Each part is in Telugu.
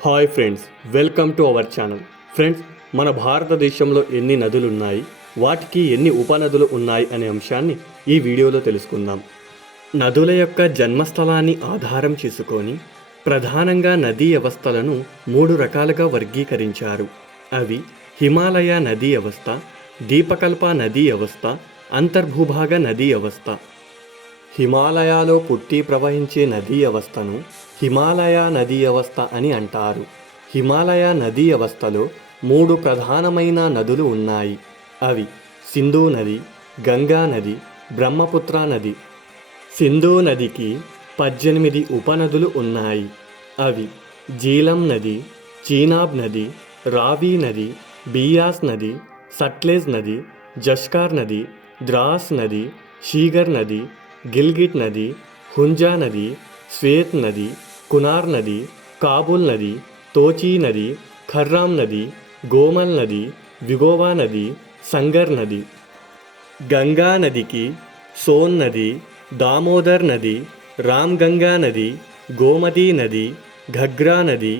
Hi friends, welcome to our channel. Friends, మన భారతదేశంలో ఎన్ని నదులు ఉన్నాయి, వాటికి ఎన్ని ఉపనదులు ఉన్నాయి అనే అంశాన్ని ఈ వీడియోలో తెలుసుకుందాం. నదుల యొక్క జన్మస్థలాన్ని ఆధారం చేసుకొని ప్రధానంగా నదీ వ్యవస్థలను 3 రకాలుగా వర్గీకరించారు. అవి హిమాలయ నదీ వ్యవస్థ, దీపకల్ప నదీ వ్యవస్థ, అంతర్భూభాగ నదీ వ్యవస్థ. హిమాలయాలో పుట్టి ప్రవహించే నదీ వ్యవస్థను హిమాలయ నదీ వ్యవస్థ అని అంటారు. హిమాలయ నదీ వ్యవస్థలో 3 ప్రధానమైన నదులు ఉన్నాయి. అవి సింధు నది, గంగా నది, బ్రహ్మపుత్ర నది. సింధు నదికి 18 ఉపనదులు ఉన్నాయి. అవి జీలం నది, చీనాబ్ నది, రావి నది, బియాస్ నది, సట్లెజ్ నది, జస్కార్ నది, ద్రాస్ నది, షీగర్ నది, గిల్గిట్ నది, హుంజా నది, శ్వేత్ నది, కునార్ నది, కాబుల్ నది, తోచీ నది, ఖర్రామ్ నది, గోమల్ నది, విగోవా నది, సంగర్ నది. గంగా నదికి సోన్ నది, దామోదర్ నది, రామ్ గంగా నది, గోమతీ నది, ఘగ్రా నది,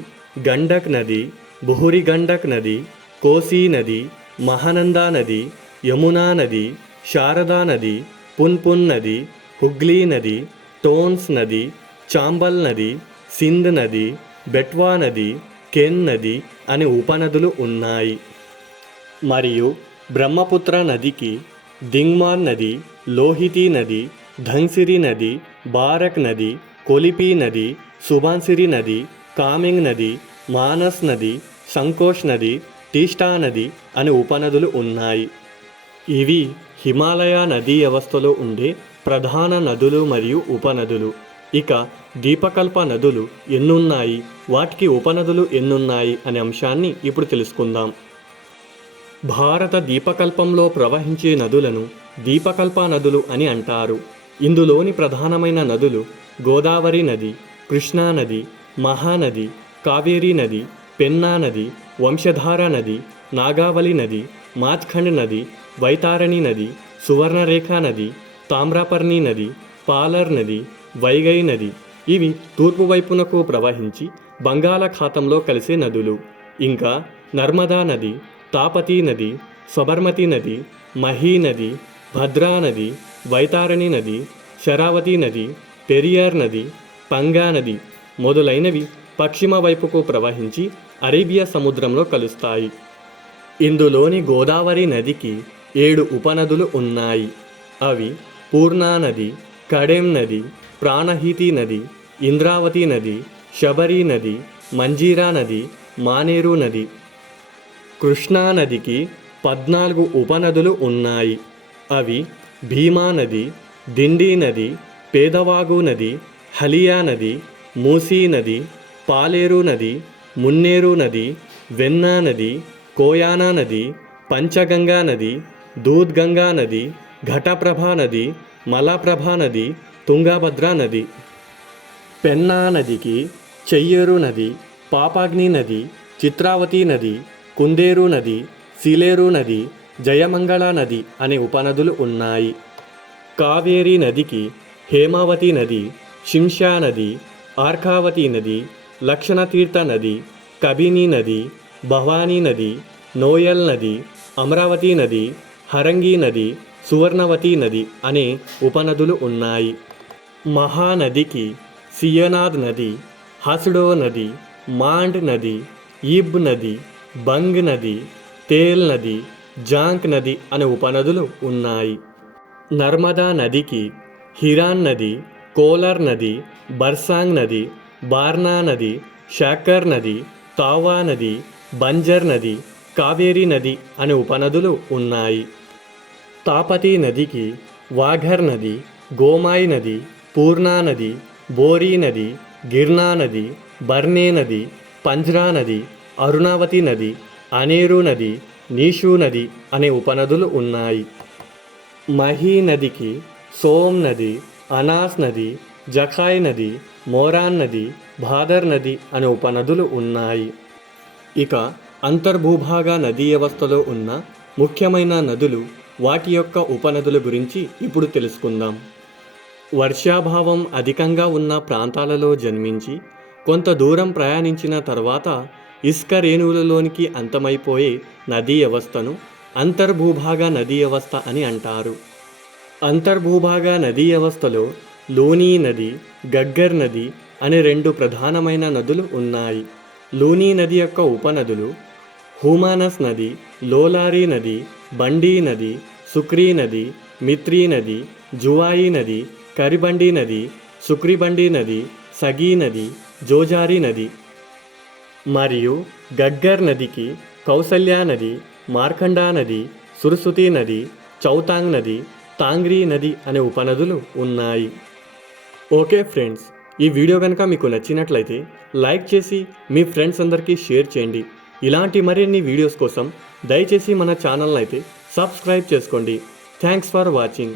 గండక్ నది, బుహురి గండక్ నది, కోసీ నది, మహానందా నది, యమునా నది, శారదా నది, పున్పున్ నది, హుగ్లీ నది, టోన్స్ నది, చాంబల్ నది, సింధ్ నది, బెట్వా నది, కెన్ నది అనే ఉపనదులు ఉన్నాయి. మరియు బ్రహ్మపుత్ర నదికి దింగ్మాన్ నది, లోహితి నది, ధన్సిరి నది, బారక్ నది, కొలిపి నది, సుబాన్సిరి నది, కామెంగ్ నది, మానస్ నది, సంకోష్ నది, టీస్టా నది అనే ఉపనదులు ఉన్నాయి. ఇవి హిమాలయ నదీ వ్యవస్థలో ఉండే ప్రధాన నదులు మరియు ఉపనదులు. ఇక దీపకల్ప నదులు ఎన్నున్నాయి, వాటికి ఉపనదులు ఎన్నున్నాయి అనే అంశాన్ని ఇప్పుడు తెలుసుకుందాం. భారత దీపకల్పంలో ప్రవహించే నదులను దీపకల్ప నదులు అని అంటారు. ఇందులోని ప్రధానమైన నదులు గోదావరి నది, కృష్ణా నది, మహానది, కావేరీ నది, పెన్నా నది, వంశధార నది, నాగావళి నది, మాచ్ఖండ్ నది, వైతారణి నది, సువర్ణరేఖా నది, తామ్రపర్ణి నది, పాలర్ నది, వైగై నది. ఇవి తూర్పు వైపునకు ప్రవహించి బంగాళాఖాతంలో కలిసే నదులు. ఇంకా నర్మదా నది, తాపతీ నది, సబర్మతి నది, మహీ నది, భద్రా నది, వైతారణి నది, శరావతి నది, పెరియార్ నది, పంగా నది మొదలైనవి పశ్చిమ వైపుకు ప్రవహించి అరేబియా సముద్రంలో కలుస్తాయి. ఇందులోని గోదావరి నదికి 7 ఉపనదులు ఉన్నాయి. అవి పూర్ణా నది, కడెం నది, ప్రాణహితి నది, ఇంద్రావతి నది, శబరి నది, మంజీరా నది, మానేరు నది. కృష్ణా నదికి 14 ఉపనదులు ఉన్నాయి. అవి భీమా నది, దిండి నది, పేదవాగు నది, హలియా నది, మూసీ నది, పాలేరు నది, మున్నేరు నది, వెన్నా నది, కోయానా నది, పంచగంగా నది, దూద్గంగా నది, ఘటప్రభా నది, మలప్రభా నది, తుంగభద్ర నది. పెన్నా నదికి చెయ్యేరు నది, పాపాగ్ని నది, చిత్రావతి నది, కుందేరు నది, సీలేరు నది, జయమంగళ నది అనే ఉపనదులు ఉన్నాయి. కావేరీ నదికి హేమావతి నది, శింషా నది, ఆర్కావతి నది, లక్షణతీర్థ నది, కబిని నది, భవానీ నది, నోయల్ నది, అమరావతి నది, హరంగి నది, సువర్ణవతి నది అనే ఉపనదులు ఉన్నాయి. మహానదికి సియనాద్ నది, హస్డో నది, మాండ్ నది, ఈబ్ నది, బంగ్ నది, తేల్ నది, జాంక్ నది అనే ఉపనదులు ఉన్నాయి. నర్మదా నదికి హిరాన్ నది, కోలర్ నది, బర్సాంగ్ నది, బార్నా నది, షాకర్ నది, తావా నది, బంజర్ నది, కావేరీ నది అనే ఉపనదులు ఉన్నాయి. తాపతి నదికి వాఘర్ నది, గోమాయ్ నది, పూర్ణా నది, బోరీ నది, గిర్నా నది, బర్నే నది, పంజ్రా నది, అరుణావతి నది, అనేరు నది, నీషు నది అనే ఉపనదులు ఉన్నాయి. మహీ నదికి సోమ్ నది, అనాస్ నది, జఖాయ్ నది, మోరాన్ నది, భాదర్ నది అనే ఉపనదులు ఉన్నాయి. ఇక అంతర్భూభాగ నదీ వ్యవస్థలో ఉన్న ముఖ్యమైన నదులు, వాటి యొక్క ఉపనదుల గురించి ఇప్పుడు తెలుసుకుందాం. వర్షాభావం అధికంగా ఉన్న ప్రాంతాలలో జన్మించి కొంత దూరం ప్రయాణించిన తర్వాత ఇసుక రేణువులలోనికి అంతమైపోయే నదీ వ్యవస్థను అంతర్భూభాగ నదీ వ్యవస్థ అని అంటారు. అంతర్భూభాగ నదీ వ్యవస్థలో లూనీ నది, గగ్గర్ నది అనే రెండు ప్రధానమైన నదులు ఉన్నాయి. లూనీ నది యొక్క ఉపనదులు హూమానస్ నది, లోలారీ నది, బండీ నది, సుక్రీ నది, మిత్రీ నది, జువాయి నది, కరిబండి నది, సుక్రీబండి నది, సగీ నది, జోజారి నది. మరియు గగ్గర్ నదికి కౌసల్యా నది, మార్కండా నది, సురసుతి నది, చౌతాంగ్ నది, తాంగ్రీ నది అనే ఉపనదులు ఉన్నాయి. ఓకే ఫ్రెండ్స్, ఈ వీడియో కనుక మీకు నచ్చినట్లయితే లైక్ చేసి మీ ఫ్రెండ్స్ అందరికీ షేర్ చేయండి. ఇలాంటి మరిన్ని వీడియోస్ కోసం దయచేసి మన ఛానల్ని అయితే సబ్స్క్రైబ్ చేసుకోండి. Thanks for watching.